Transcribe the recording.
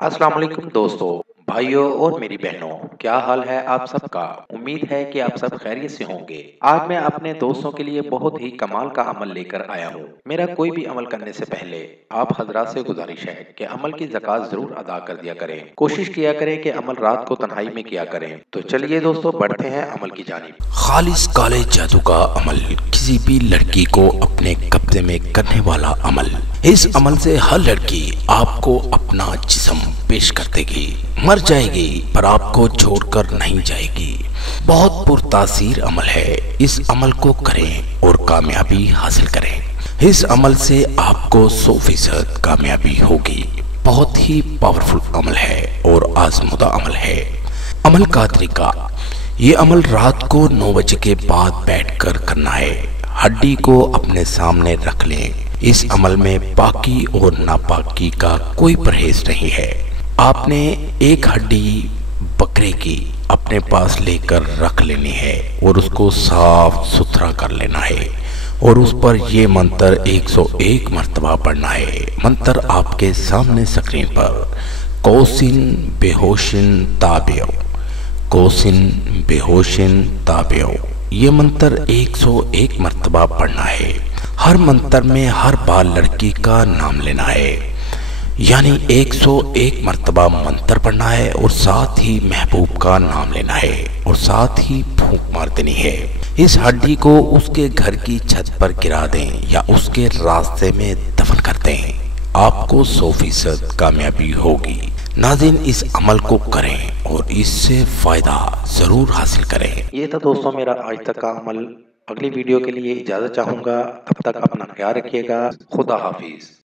अस्सलाम वालेकुम दोस्तों, भाइयों और मेरी बहनों, क्या हाल है आप सबका। उम्मीद है कि आप सब खैरियत से होंगे। आज मैं अपने दोस्तों के लिए बहुत ही कमाल का अमल लेकर आया हूँ। मेरा कोई भी अमल करने से पहले आप हजरात से गुजारिश है कि अमल की ज़कात जरूर अदा कर दिया करें। कोशिश किया करें कि अमल रात को तन्हाई में किया करें। तो चलिए दोस्तों, बढ़ते हैं अमल की जानिब। खालिस काले जादू का अमल, किसी भी लड़की को अपने कब्जे में करने वाला अमल। इस अमल से हर लड़की आपको अपना जिस्म पेश कर देगी, मर जाएगी पर आपको छोड़कर नहीं जाएगी। बहुत पुरतासीर अमल है। इस अमल को करें और कामयाबी हासिल करें। इस अमल से आपको 100% कामयाबी होगी। बहुत ही पावरफुल अमल है और आजमुदा अमल है। अमल का तरीका, ये अमल रात को 9 बजे के बाद बैठकर करना है। हड्डी को अपने सामने रख लें। इस अमल में पाकी और नापाकी का कोई परहेज नहीं है। आपने एक हड्डी बकरे की अपने पास लेकर रख लेनी है और उसको साफ सुथरा कर लेना है और उस पर ये मंत्र 101 मर्तबा पढ़ना है। मंत्र आपके सामने स्क्रीन पर, कोसिन बेहोशिन ताबियो, कोसिन बेहोशिन ताबियो। ये मंत्र 101 मर्तबा पढ़ना है। हर मंत्र में हर बार लड़की का नाम लेना है, यानी 101 मर्तबा मंत्र पढ़ना है और साथ ही महबूब का नाम लेना है और साथ ही फूंक मार देनी है। इस हड्डी को उसके घर की छत पर गिरा दें या उसके रास्ते में दफन कर दें। आपको 100% कामयाबी होगी। नाज़रीन, इस अमल को करें और इससे फायदा जरूर हासिल करें। ये था दोस्तों मेरा आज तक का अमल। अगली वीडियो के लिए इजाज़त चाहूँगा। तब तक अपना ख्याल रखिएगा। खुदा हाफिज।